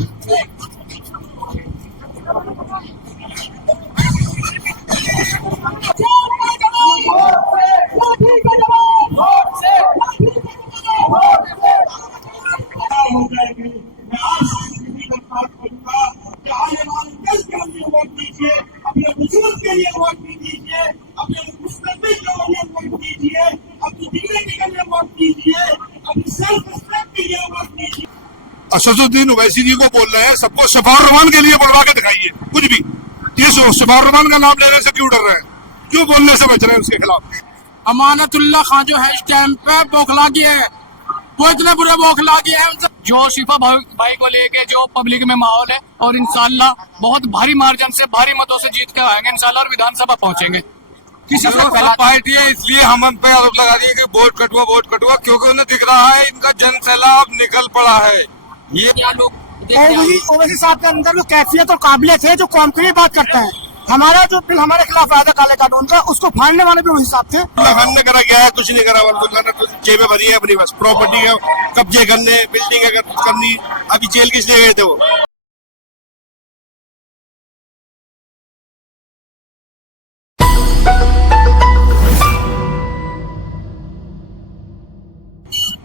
अपने बुजुर्ग के लिए वोट दीजिए, अपने मुस्तकबिल के लिए वोट दीजिए, अपनी डिग्निटी के लिए वोट दीजिए, अपनी सेल्फ रिस्पेक्ट के लिए वोट दीजिए। असदुद्दीन ओवैसी जी को बोल रहे हैं सबको शफाउर रहमान के लिए बुलवा के दिखाइए कुछ भी। ये शफाउर रहमान का नाम लेने से क्यों डर रहे हैं, क्यों बोलने से बच रहे हैं उसके खिलाफ? अमानतुल्लाह खान जो है इस टाइम पे बौखला गया है, वो इतने बुरे बौखला गया है जो शिफा भाई को लेके जो पब्लिक में माहौल है, और इंशाल्लाह बहुत भारी मार्जिन से भारी मतों से जीत कर आएंगे इंशाल्लाह, और विधानसभा पहुंचेंगे। किसी से पार्टी है इसलिए हम पे आरोप लगा दिए कि वोट कटुआ, क्योंकि उन्हें दिख रहा है इनका जन सैलाब निकल पड़ा है। ये क्या लोग ओवैसी साहब के अंदर जो कैफियत और काबिलियत है, जो कौम के लिए बात करते हैं, हमारा जो बिल हमारे खिलाफ आया था काले कानून का, उसको फाड़ने वाले भी वही साहब थे। हमने करा क्या है, कुछ नहीं करा, जेबें भरी है अपनी, बस प्रॉपर्टी है कब्जे करने, बिल्डिंग करनी। अभी जेल किस लिए गए थे वो?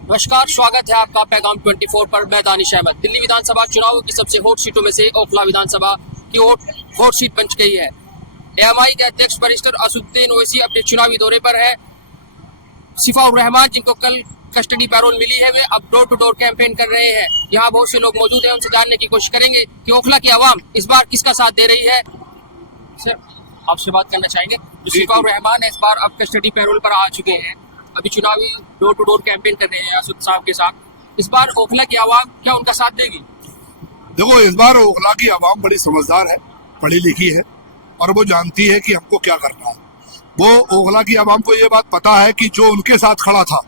नमस्कार, स्वागत है आपका पैगाम 24 पर। मैं दानिश अहमद। दिल्ली विधानसभा चुनाव की सबसे हॉट सीटों में से ओखला विधानसभा की हॉट सीट बन गई है। एएमआई के अध्यक्ष बैरिस्टर असदुद्दीन ओवैसी अपने चुनावी दौरे पर है। शिफाउर रहमान जिनको कल कस्टडी पैरोल मिली है, वे अब डोर टू डोर कैंपेन कर रहे हैं। यहाँ बहुत से लोग मौजूद हैं, उनसे जानने की कोशिश करेंगे कि ओखला की आवाम इस बार किसका साथ दे रही है। सर, आपसे बात करना चाहेंगे। शिफाउर रहमान इस बार अब कस्टडी पैरोल पर आ चुके हैं, अभी चुनावी डोर टू डोर कैंपेन कर रहे हैं असद साहब के साथ। इस बार ओखला की आवाम क्या उनका साथ देगी? देखो, इस बार ओखला की आवाम बड़ी समझदार है, पढ़ी लिखी है, और वो जानती है कि हमको क्या करना है। वो ओखला की आवाम को ये बात पता है कि जो उनके साथ खड़ा था,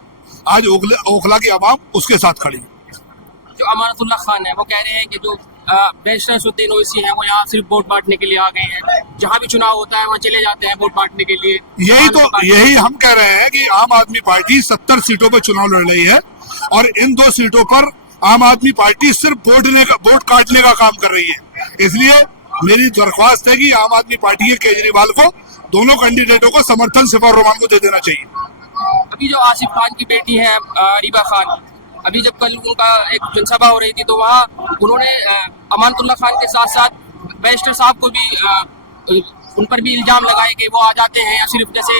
आज ओखला की आवाम उसके साथ खड़ी है। जो अमानतुल्लाह खान है वो कह रहे हैं कि जो बैरिस्टर असदुद्दीन ओवैसी है वो यहाँ सिर्फ वोट बांटने के लिए आ गए हैं, जहाँ भी चुनाव होता है वहाँ चले जाते हैं वोट बांटने के लिए। यही हम कह रहे हैं कि आम आदमी पार्टी 70 सीटों पर चुनाव लड़ रही है, और इन 2 सीटों पर आम आदमी पार्टी सिर्फ वोट काटने का काम कर रही है। इसलिए मेरी दरख्वास्त है कि आम आदमी पार्टी के केजरीवाल को, दोनों कैंडिडेटों को समर्थन शिफाउर रहमान को दे देना चाहिए। अभी जो आसिफ खान की बेटी है रीबा खान, अभी जब कल उनका एक जनसभा हो रही थी तो वहाँ उन्होंने अमानतुल्लाह खान के साथ साथ बैरिस्टर साहब को भी उन पर भी इल्जाम लगाए कि वो आ जाते हैं या सिर्फ जैसे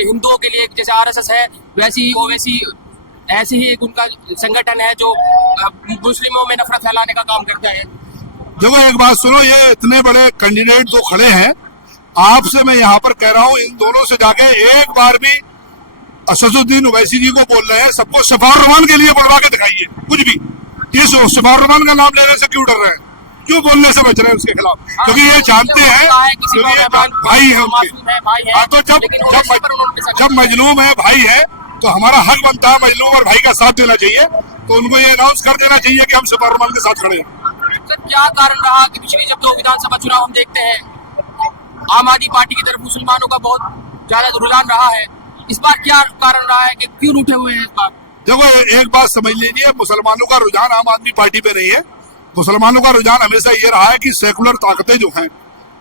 हिंदुओं के लिए जैसे आरएसएस है वैसे ही ओवैसी ऐसे ही एक उनका संगठन है जो मुस्लिमों में नफरत फैलाने का काम करता है। देखो, एक बात सुनो, ये इतने बड़े कैंडिडेट जो खड़े हैं, आपसे मैं यहाँ पर कह रहा हूँ, इन दोनों से जाके एक बार भी असदुद्दीन ओवैसी जी को बोल रहे हैं सबको शफाउर रहमान के लिए बुलवा के दिखाइए कुछ भी। ये शफाउर रहमान का नाम लेने से क्यों डर रहे हैं, क्यों बोलने से बच रहे हैं उसके खिलाफ? क्योंकि ये जानते हैं भाई है उनके। हाँ, तो जब मजलूम है, भाई है, तो हमारा हक बनता है मजलूम और भाई का साथ देना चाहिए। तो उनको ये अनाउंस कर देना चाहिए कि हम शफाउर रहमान के साथ खड़े हैं। सर, क्या कारण रहा कि पिछली जब 2 विधानसभा चुनाव हम देखते हैं, आम आदमी पार्टी की तरफ मुसलमानों का बहुत ज्यादा रुझान रहा है, इस बार क्या कारण रहा है कि क्यों उठे हुए हैं इस बार? देखो, एक बात समझ लीजिए, मुसलमानों का रुझान आम आदमी पार्टी पे नहीं है। मुसलमानों का रुझान हमेशा ये रहा है कि सेकुलर ताकतें जो हैं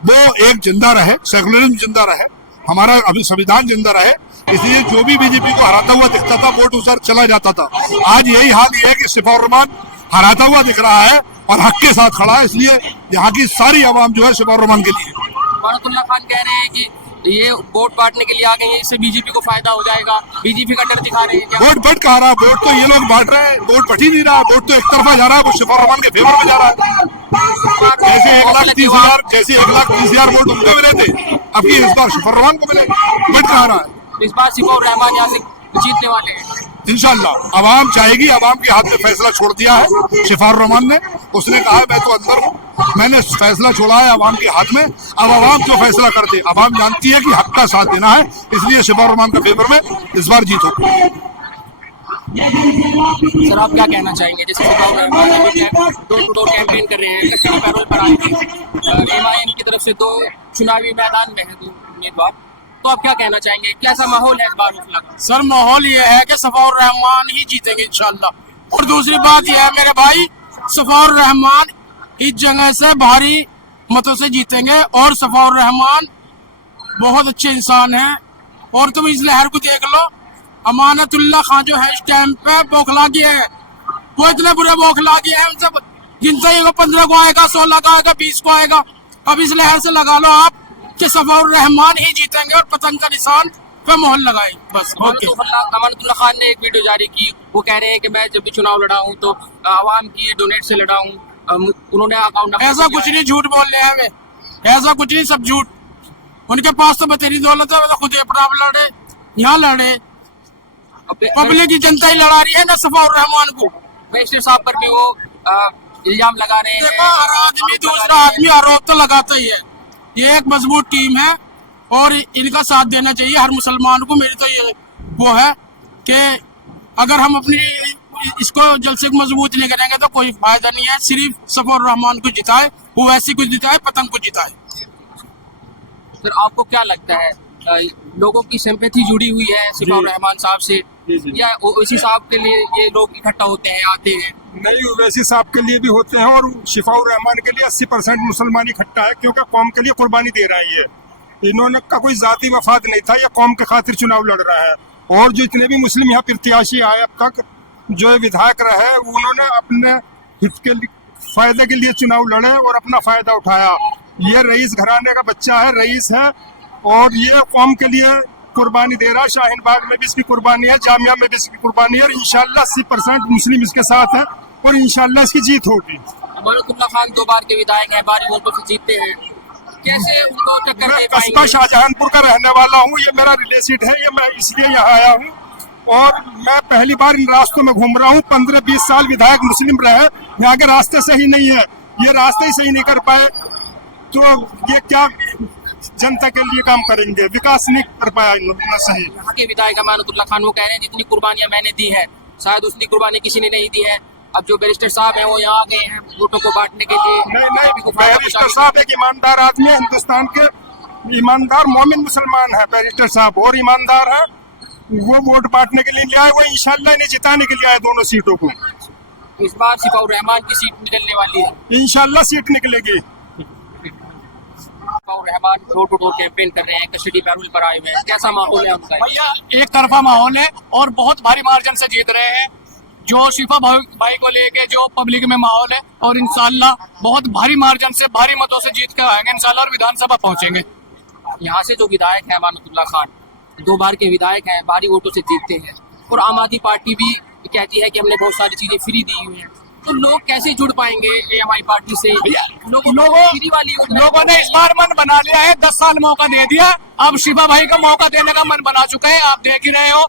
वो एक जिंदा रहे, सेकुलरिज्म जिंदा रहे, हमारा अभी संविधान जिंदा रहे। इसलिए जो भी बीजेपी को हराता हुआ दिखता था, वोट उस चला जाता था। आज यही हाल ये है कि शिफाउर रहमान हराता हुआ दिख रहा है और हक के साथ खड़ा है, इसलिए यहाँ की सारी आवाम जो है शिफाउर रहमान के लिए। अमानतुल्लाह खान कह रहे हैं कि ये वोट बांटने के लिए आ गए हैं, इससे बीजेपी को फायदा हो जाएगा, बीजेपी का डर दिखा रहे हैं। वोट बट कहा रहा, वोट तो ये लोग बांट रहे हैं, वोट बट ही नहीं रहा, वोट तो एक तरफा जा रहा है, वो शिफाउर रहमान के फेवर में जा रहा है। जैसे 1,30,000 वोट उनको मिले थे, अब की इस बार शिफाउर रहमान को मिले, बट कहा रहा है। इस बार शिफाउर रहमान यहाँ से जीतने वाले हैं इंशाल्लाह। आवाम चाहेगी, आवाम के हाथ में फैसला छोड़ दिया है शिफाउर रहमान ने। उसने कहा है मैं तो अंदर हूँ, मैंने फैसला छोड़ा है आवाम के हाथ में, अब आवाम जो फैसला करते। आवाम जानती है कि हक का साथ देना है, इसलिए शिफाउर रहमान का फेवर में इस बार जीत हो। सर, आप क्या कहना चाहेंगे? जैसे Shifaur Rahman door to door campaign कर रहे हैं, कस्टडी पैरोल पर आएंगे, एमआईएम की तरफ से 2 चुनावी मैदान में है 2 उम्मीदवार, तो आप क्या कहना चाहेंगे, कैसा माहौल है इस बार ओखला का? सर, माहौल ये है कि शिफाउर रहमान ही जीतेंगे इंशाल्लाह। और दूसरी बात ये है मेरे भाई, शिफाउर रहमान इस जगह से भारी मतों से जीतेंगे। और सफाउर रहमान बहुत अच्छे इंसान हैं। और तुम इस लहर को देख लो, अमानतुल्लाह खान जो है इस टाइम पे बौखला गए हैं, वो इतने बुरे बौखला गए हैं, सब गिनते ही 15 को आएगा, 16 को आएगा, 20 को आएगा। अब इस लहर से लगा लो आप कि सफाउर रहमान ही जीतेंगे और पतंग का निशान पे मोहर लगाए बस। ओके। अमानतुल्लाह खान ने एक वीडियो जारी की, वो कह रहे हैं कि मैं जब भी चुनाव लड़ा हूँ तो आवाम की डोनेट से लड़ा हूँ। उन्होंने अकाउंट ऐसा कुछ नहीं, झूठ बोल रहे हैं वे, ऐसा कुछ नहीं, सब झूठ। उनके पास तो बतेरी दौलत है, वो तो खुद अपना लड़े, यहाँ लड़े। पब्लिक की जनता ही लड़ा रही है ना सफाउर रहमान को। बैरिस्टर साहब पर भी वो इल्जाम लगा रहे हैं। देखो, हर आदमी दूसरा आदमी आरोप तो लगाता ही है। ये एक मजबूत टीम है और इनका साथ देना चाहिए हर मुसलमान को। मेरी तो ये वो है कि अगर हम अपनी इसको जल्द से मजबूत नहीं करेंगे तो कोई फायदा नहीं है। सिर्फ सफाउर रहमान को जिताए, वो वैसी को जिताए, पतंग को जिताए। फिर आपको क्या लगता है, लोगों की सिंपैथी जुड़ी हुई है सफाउर रहमान साहब से, या ओवैसी साहब के लिए ये लोग इकट्ठा होते हैं, आते हैं? नहीं, ओवैसी साहब के लिए भी होते हैं और शफाउर रहमान के लिए 80% मुसलमान इकट्ठा है, क्योंकि कौम के लिए कुर्बानी दे रहा है। ये इन्होंने का कोई जाति वफाद नहीं था, ये कौम के खातिर चुनाव लड़ रहा है। और जो इतने भी मुस्लिम यहाँ प्रत्याशी आए अब तक, जो विधायक रहे, उन्होंने अपने हित के फायदे के लिए चुनाव लड़े और अपना फायदा उठाया। ये रईस घराने का बच्चा है, रईस है, और ये कौम के लिए कुर्बानी दे रहा है। शाहीन बाग में भी इसकी कुर्बानी है, जामिया में भी इसकी कुर्बानी है, और इंशाल्लाह 80% मुस्लिम इसके साथ है और इंशाल्लाह इसकी जीत होगी। अमानतुल्लाह खान 2 बार के विधायक हैं, भारी वोटों से जीतते हैं, कैसे उनको टक्कर मैं दे कस्बा पाएंगे? शाहजहानपुर का रहने वाला हूँ, ये मेरा रिलेसिड है, ये मैं इसलिए यहाँ आया हूँ। और मैं पहली बार इन रास्तों में घूम रहा हूँ। 15-20 साल विधायक मुस्लिम रहे, यहाँ के रास्ते सही नहीं है, ये रास्ते ही सही नहीं कर पाए, तो ये क्या जनता के लिए काम करेंगे? विकास नहीं कर पाया इन्होंने सही। यहाँ के विधायक अमानतुल्लाह खान वो कह रहे हैं जितनी कुर्बानियां मैंने दी है शायद उतनी कुर्बानी किसी ने नहीं दी है। अब जो बैरिस्टर साहब हैं वो यहाँ आ गए हैं वोटों को बांटने के लिए। नहीं, बैरिस्टर साहब एक ईमानदार आदमी है, हिंदुस्तान के ईमानदार मोमिन मुसलमान है बैरिस्टर साहब, और ईमानदार है। वो वोट बांटने के लिए ले आए, वो इंशाल्लाह इन्हें जिताने के लिए आए दोनों सीटों को। इस बार सफाउर रहमान की सीट निकलने वाली है, इंशाल्लाह सीट निकलेगी। Safiur Rahman door to door campaign कर रहे हैं, कस्टडी पैरोल पर आए हुए हैं, कैसा माहौल है उनका? भैया एक तरफा माहौल है और बहुत भारी मार्जिन से जीत रहे हैं। जो शिफा भाई को लेके जो पब्लिक में माहौल है, और इंशाल्लाह बहुत भारी मार्जिन से, भारी मतों से जीत के आएंगे इंशाल्लाह और विधानसभा पहुंचेंगे। यहाँ से जो विधायक है अमानतुल्लाह खान 2 बार के विधायक हैं, भारी वोटों से जीतते हैं, और आम आदमी पार्टी भी कहती है कि हमने बहुत सारी चीजें फ्री दी हुई हैं, तो लोग कैसे जुड़ पाएंगे एएमआई पार्टी से? लोगों ने इस बार मन बना लिया है, 10 साल मौका दे दिया, अब शिफा भाई का मौका देने का मन बना चुका है। आप देख ही रहे हो,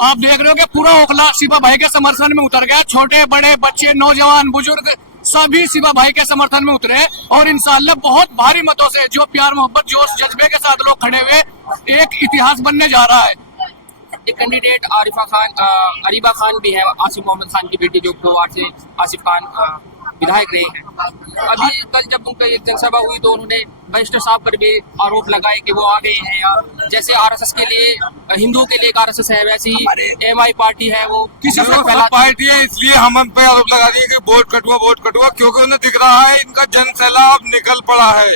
आप देख रहे हो कि पूरा ओखला शिफा भाई के समर्थन में उतर गया। छोटे बड़े बच्चे, नौजवान, बुजुर्ग सभी शिफा भाई के समर्थन में उतरे, और इंशाल्लाह बहुत भारी मतों से, जो प्यार मोहब्बत जोश जज्बे के साथ लोग खड़े हुए, एक इतिहास बनने जा रहा है। एक कैंडिडेट अरीबा खान भी है, आसिफ मोहम्मद खान की बेटी, जो 2 बार से आसिफ खान विधायक रहे हैं। अभी कल जब उनका एक जनसभा हुई तो उन्होंने बैरिस्टर साहब पर भी आरोप लगाए कि वो आ गए हैं यहाँ, जैसे आरएसएस के लिए, हिंदुओं के लिए एक आरएसएस है, वैसे ही एएमआई पार्टी है, वो किसी से पार्टी है, इसलिए हम पे आरोप लगा दिए कि वोट कटुआ, क्योंकि उन्हें दिख रहा है इनका जन सैलाब निकल पड़ा है,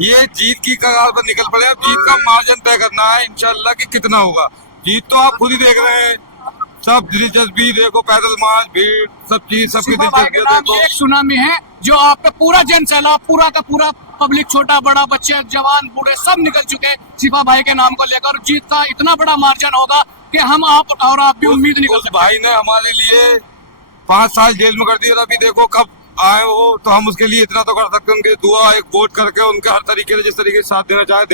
ये जीत की कगार पर निकल पड़े। अब जीत का मार्जिन तय करना है इंशाल्लाह कि कितना होगा। जीत तो आप खुद ही देख रहे हैं, सब दिलचस्पी देखो, पैदल मार्च, भीड़, सब चीज, सबकी दिलचस्पी देखो। एक सुनामी है जो आप पे पूरा जन सैलाब, पूरा का पूरा पब्लिक, छोटा बड़ा, बच्चे, जवान, बूढ़े सब निकल चुके शिफा भाई के नाम को लेकर। जीत का इतना बड़ा मार्जिन होगा कि हम आप और आप भी उम्मीद नहीं कर सकते। भाई ने हमारे लिए 5 साल जेल में कर दिया, अभी देखो कब आए हो, तो हम उसके लिए इतना तो कर सकते हैं, उनके दुआ, एक वोट करके उनके हर तरीके से, जिस तरीके से साथ देना चाहे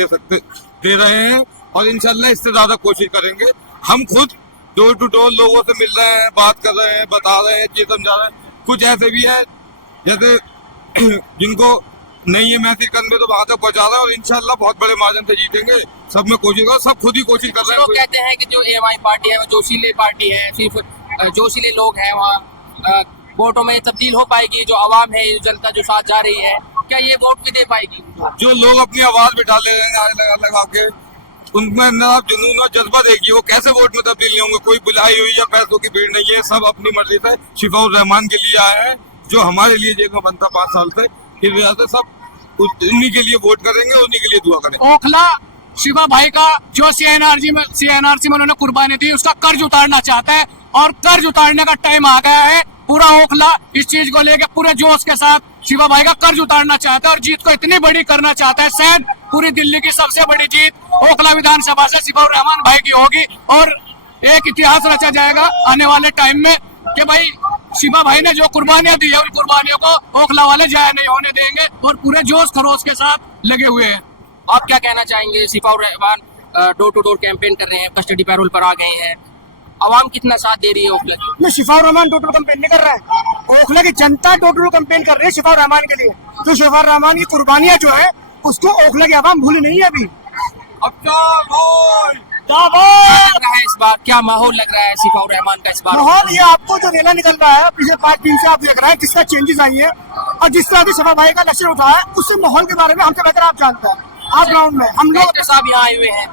दे रहे हैं, और इंशाल्लाह इससे ज्यादा कोशिश करेंगे। हम खुद डोर टू डोर लोगों से मिल रहे हैं, बात कर रहे हैं, बता रहे हैं, चीज समझा रहे हैं। कुछ ऐसे भी है जैसे जिनको नहीं है मैसेज करने, तो वहां तक पहुंचा रहे हैं, और इंशाल्लाह बहुत बड़े मार्जिन से जीतेंगे। सब में कोशिश करो, सब खुद ही कोशिश कर रहे हैं। लोग कहते हैं कि जो एएमआई पार्टी है वो जोशीले पार्टी है, सिर्फ जोशीले लोग हैं वहाँ, वोटों में तब्दील हो पाएगी? जो आवाम है, जो जनता जो साथ जा रही है, क्या ये वोट भी दे पाएगी? जो लोग अपनी आवाज बिठा ले रहे हैं लगा के, उनमें अंदर आप जुनून और जज्बा देखिए, वो कैसे वोट में तब्दील नहीं होंगे। कोई बुलाई हुई या पैसों की भीड़ नहीं है, सब अपनी मर्जी से शिफाउर रहमान के लिए आए हैं, जो हमारे लिए जेल में बनता 5 साल से, इस वजह से सब उन्हीं के लिए वोट करेंगे, उन्हीं के लिए दुआ करेंगे। ओखला शिवा भाई का जो सीएनआरसी में उन्होंने कुर्बानी दी, उसका कर्ज उतारना चाहता है और कर्ज उतारने का टाइम आ गया है। पूरा ओखला इस चीज को लेकर पूरे जोश के साथ शिवा भाई का कर्ज उतारना चाहता है और जीत को इतनी बड़ी करना चाहता है। शायद पूरी दिल्ली की सबसे बड़ी जीत ओखला विधानसभा से शिफाउर रहमान भाई की होगी और एक इतिहास रचा जाएगा आने वाले टाइम में कि भाई शिवा भाई ने जो कुर्बानियां दी है उन कुर्बानियों को ओखला वाले जाया नहीं होने देंगे और पूरे जोश खरोश के साथ लगे हुए हैं। आप क्या कहना चाहेंगे? Shifaur Rahman door to door campaign कर रहे हैं, कस्टडी पैरोल पर आ गए हैं, आवाम कितना साथ दे रही है ओखला की? ये शिफाउर रहमान टोटल कैंपेन नहीं कर रहा है, ओखला की जनता टोटल कैंपेन कर रही है शिफाउर रहमान के लिए। तो शिफाउर रहमान की कुर्बानियां जो है उसको ओखला की आवाम भूली नहीं है अभी। लग रहा है इस बार क्या माहौल लग रहा है शिफाउर रहमान का इस बार? माहौल ये आपको जो रेला निकल रहा है पिछले 5 दिन से आप देख रहे हैं किस तरह चेंजेस आई है और जिस तरह की शिफा भाई का लक्ष्य उठा है उससे माहौल के बारे में हमसे बेहतर आप जानते हैं। आप ग्राउंड में हम लोग कलेक्टर साहब यहाँ आए हुए हैं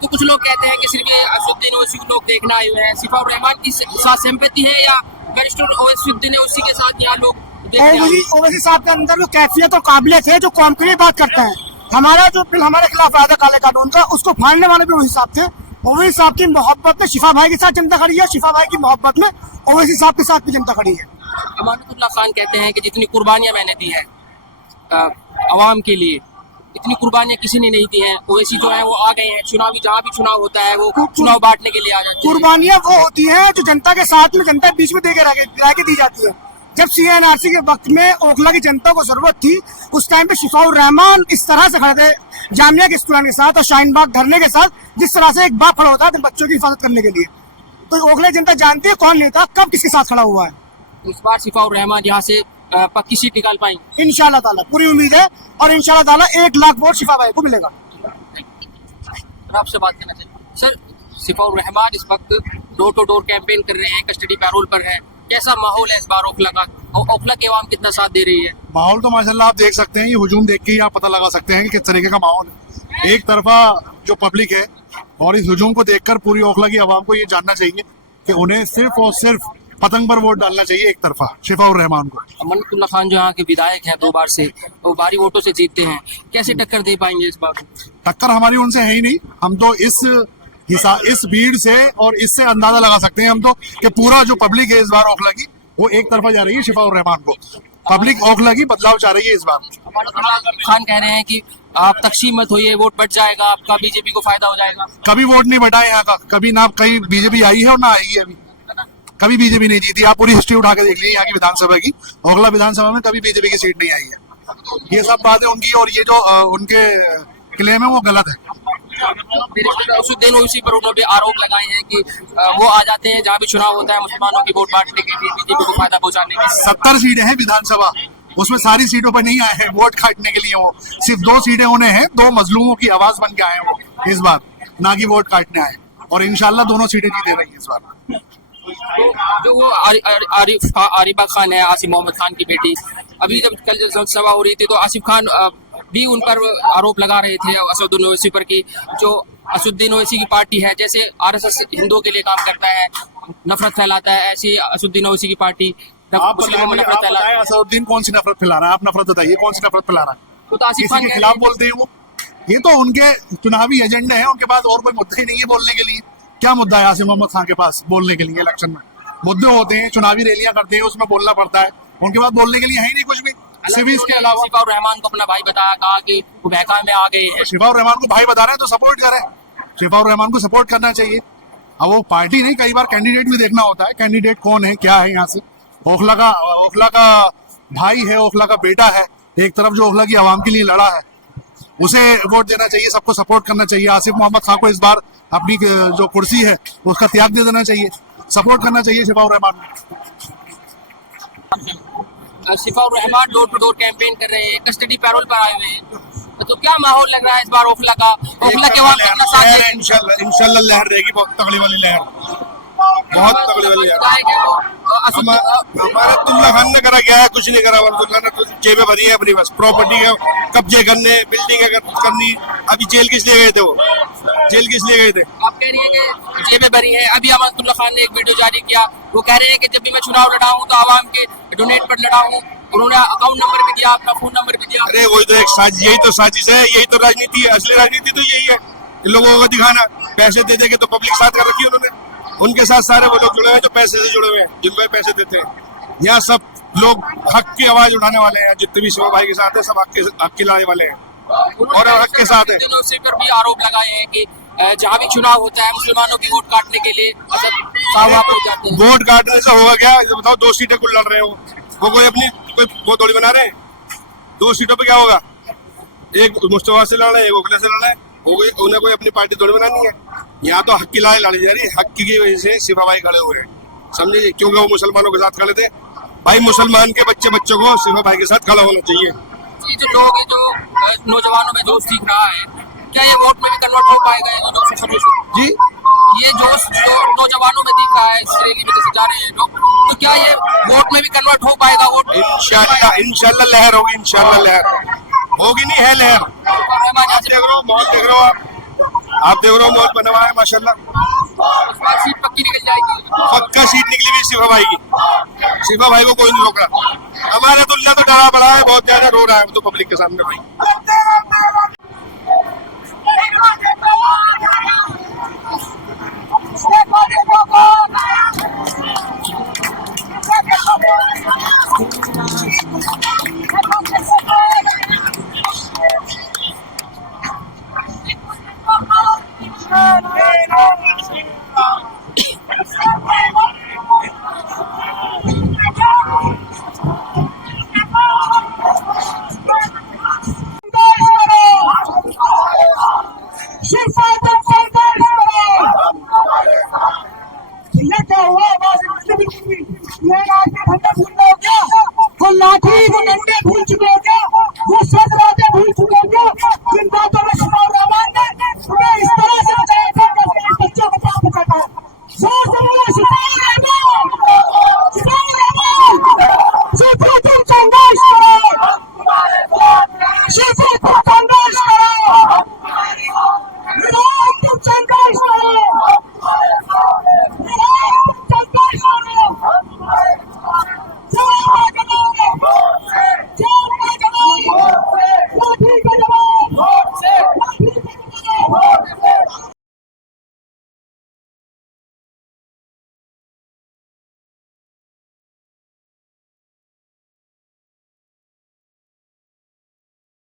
तो कुछ लोग कहते हैं कि सिर्फ ये असुद्दीन ओवैसी को लोग देखना आए हुए हैं। शिफाउर रहमान की साथ सिंपैथी है या बैरिस्टर असुद्दीन ओवैसी के साथ यहाँ लोग देखने आए हुए हैं? ओवैसी साहब के अंदर जो कैफियत और काबिलियत है जो कौम के लिए बात करते हैं। हमारा जो बिल हमारे खिलाफ आया था काले कानून का उसको फाड़ने वाले भी वही साहब थे। ओवैसी साहब की मोहब्बत में शिफा भाई के साथ जनता खड़ी है, शिफा भाई की मोहब्बत में ओवैसी साहब के साथ भी जनता खड़ी है। अमानतुल्लाह खान कहते हैं कि जितनी कुर्बानियां मैंने दी है अवाम के लिए इतनी कुर्बानियां किसी ने नहीं दी हैं। ओवैसी जो है वो आ गए हैं, चुनावी जहाँ भी चुनाव होता है वो चुनाव बांटने के लिए आ जाते हैं। कुर्बानियां वो होती हैं जो जनता के साथ में जनता बीच में देके रह के दी जाती है। जब सीएनआरसी के वक्त में ओखला की जनता को जरूरत थी उस टाइम पे शिफाउर रहमान इस तरह से खड़े थे जामिया के स्टूडेंट के साथ और शाहीन बाग धरने के साथ, जिस तरह से एक बाप खड़ा होता है अपने बच्चों की हिफाजत करने के लिए। तो ओखला जनता जानती है कौन नेता कब किसके साथ खड़ा हुआ है। इस बार शिफाउर रहमान यहाँ से पक्की सीट निकाल पाएंगे इंशाल्लाह ताला, पूरी उम्मीद है और इंशाल्लाह ताला 1 लाख वोट शिफा भाई को मिलेगा। सर आपसे बात करना चाहिए सर, शिफाउर रहमान इस वक्त डोर टू डोर कैंपेन कर रहे हैं, कस्टडी पैरोल पर है, कैसा माहौल है इस बार ओखला का? ओखला की आवाम कितना साथ दे रही है? माहौल तो माशाल्लाह आप देख सकते हैं, ये हुजूम देख के ही आप पता लगा सकते हैं कि किस तरीके का माहौल है। एक तरफा जो पब्लिक है और इस हुजूम को देखकर पूरी ओखला की आवाम को ये जानना चाहिए कि उन्हें सिर्फ और सिर्फ पतंग पर वोट डालना चाहिए एक तरफा शिफाउर रहमान को। अमानतुल्लाह खान जो यहाँ के विधायक हैं 2 बार से, वो भारी वोटों से जीतते हैं, कैसे टक्कर दे पाएंगे इस बार? टक्कर हमारी उनसे है ही नहीं। हम तो इस भीड़ से और इससे अंदाजा लगा सकते हैं हम तो कि पूरा जो पब्लिक है इस बार ओखला की वो एक तरफा जा रही है शिफाउर रहमान को। पब्लिक ओखला की बदलाव चाह रही है इस बार। अमानतुल्लाह खान कह रहे हैं कि आप तकसीम मत होइए, वोट बच जाएगा आपका, बीजेपी को फायदा हो जाएगा। कभी वोट नहीं बढ़ा है यहाँ का, कभी ना कहीं बीजेपी आई है और ना आएगी। अभी कभी बीजेपी नहीं जीती। आप पूरी हिस्ट्री उठा के देख लीजिए यहाँ की विधानसभा की, ओखला विधानसभा में कभी बीजेपी की सीट नहीं आई है। ये सब बातें उनकी और ये जो उनके क्लेम है वो गलत है। असुद्दीन ओवैसी पर उन्होंने आरोप लगाए हैं कि वो आ जाते हैं जहाँ भी चुनाव होता है मुसलमानों की वोट बांटने के लिए, बीजेपी को फायदा पहुंचाने के लिए। 70 सीटें हैं विधानसभा, उसमें सारी सीटों पर नहीं आए हैं वोट काटने के लिए। वो सिर्फ 2 सीटें उन्हें हैं, 2 मजलूमों की आवाज बन के आए हैं वो इस बार, ना कि वोट काटने आए। और इंशाल्लाह दोनों सीटें जीते रही इस बार। जो वो आरिफा खान है, आसिफ मोहम्मद खान की बेटी, अभी जब कल सभा हो रही थी तो आसिफ खान भी उन पर आरोप लगा रहे थे असदुद्दीन ओवैसी पर कि जो असदुद्दीन ओवैसी की पार्टी है जैसे आरएसएस हिंदुओं के लिए काम करता है, नफरत फैलाता है, ऐसी असदुद्दीन ओवैसी की पार्टी मुस्लिमों में नफरत फैलाता है। असदुद्दीन कौन सी नफरत फैला रहा है? आप नफरत बताइए, कौन सी नफरत फैला रहा है? तो आसिफ किसी खान के खिलाफ बोलते हैं वो? ये तो उनके चुनावी एजेंडे हैं, उनके पास और कोई मुद्दा ही नहीं है बोलने के लिए। क्या मुद्दा है आसिफ मोहम्मद खान के पास बोलने के लिए? इलेक्शन में मुद्दे होते हैं, चुनावी रैलियां करते हैं, उसमें बोलना पड़ता है। उनके पास बोलने के लिए है ही नहीं कुछ भी सिविल के अलावा। शिफाउर रहमान को अपना भाई बताया, कहा कि वो बहकावे में आ गए हैं। शिफाउर रहमान को भाई बता रहे हैं तो सपोर्ट करें, शिफाउर रहमान को सपोर्ट करना चाहिए। अब वो पार्टी नहीं, कई बार कैंडिडेट भी देखना होता है, कैंडिडेट कौन है क्या है। यहाँ से ओखला का भाई है, ओखला का बेटा है, एक तरफ जो ओखला की आवाम के लिए लड़ा है उसे वोट देना चाहिए, सबको सपोर्ट करना चाहिए। आसिफ मोहम्मद खान को इस बार अपनी जो कुर्सी है उसका त्याग दे देना चाहिए, सपोर्ट करना चाहिए Shifaur Rahman. Shifaur Rahman door to door campaign कर रहे हैं, कस्टडी पैरोल पर आए हुए हैं, तो क्या माहौल लग रहा है इस बार ओखला का? ओखला के वहाँ कितना साथ है? इंशाल्लाह लहर रहेगी, बहुत तगड़ी वाली लहर, बहुत तगड़ी वाली लहर। हमारा अब्दुल्ला खान ने करा क्या है? कुछ नहीं करा। अब्दुल्ला ने तो जेबें भरी है अपनी, बस प्रॉपर्टी है कब्जे करने, बिल्डिंग करनी। अभी जेल किस लिए गए थे वो? जेल किस लिए गए थे? आप कह रही है कि जेबें भरी है। अभी अमानतुल्लाह खान ने एक वीडियो जारी किया, वो कह रहे हैं कि जब भी मैं चुनाव लड़ा हूँ तो आवाम के डोनेट पर लड़ा हूँ, उन्होंने अकाउंट नंबर भी दिया, अपना फोन नंबर भी दिया। अरे वही तो एक साजिश, यही तो साजिश है, यही तो राजनीति है। असली राजनीति तो यही है, इन लोगों को दिखाना, पैसे दे के तो पब्लिक साथ कर रखी है उन्होंने। उनके साथ सारे वो लोग जुड़े हैं जो पैसे से जुड़े हुए हैं, जिनको पैसे देते हैं। यहाँ सब लोग हक की आवाज उठाने वाले हैं, जितने भी शिवा भाई के साथ है सब हक की लड़ाई वाले हैं और हक के साथ है। दिनों से पर भी आरोप लगाए हैं कि जहाँ भी चुनाव होता है मुसलमानों की वोट काटने के लिए असद साहब वहाँ पहुंच जाते हैं। वोट काटने से होगा क्या? ये बताओ, 2 सीटें कुल लड़ रहे हो, वो कोई अपनी कोई वो थोड़ी बना रहे हैं। 2 सीटों पे क्या होगा? एक मुस्तफा से लड़ रहे हैं, एक ओखला से लड़ रहे हैं, उन्हें कोई अपनी पार्टी थोड़ी बनानी है। यहाँ तो हक की लड़ाई लड़ी जा रही है, हक की वजह से शिवा भाई खड़े हुए हैं, समझे? क्योंकि वो मुसलमानों के साथ खड़े थे। भाई मुसलमान के बच्चों को शिवा भाई के साथ खड़ा होना चाहिए। ये जो लोग हैं, जो नौजवानों में जोश दिख रहा है, क्या ये वोट में भी कन्वर्ट हो पाएगा? ये जो जोश जी, ये जोश जो नौजवानों में दिख रहा है इस रैली में जैसे जा रहे हैं लोग, तो क्या ये वोट में भी कन्वर्ट हो पाएगा? वोट इंशाल्लाह लहर होगी, इंशाल्लाह लहर होगी, नहीं है लहर। आप देख रहे हो माहौल, देख रहे हो आप देख रहे हो माहौल बना हुआ है माशाल्लाह। सीट पक्की निकल जाएगी, पक्का सीट निकली हुई शिवा भाई की। शिवा भाई को कोई नहीं रोक रहा। हमारे दुल्ला तो डरा पड़ा है, बहुत ज्यादा रो रहा है तो पब्लिक के सामने भाई। Let's go.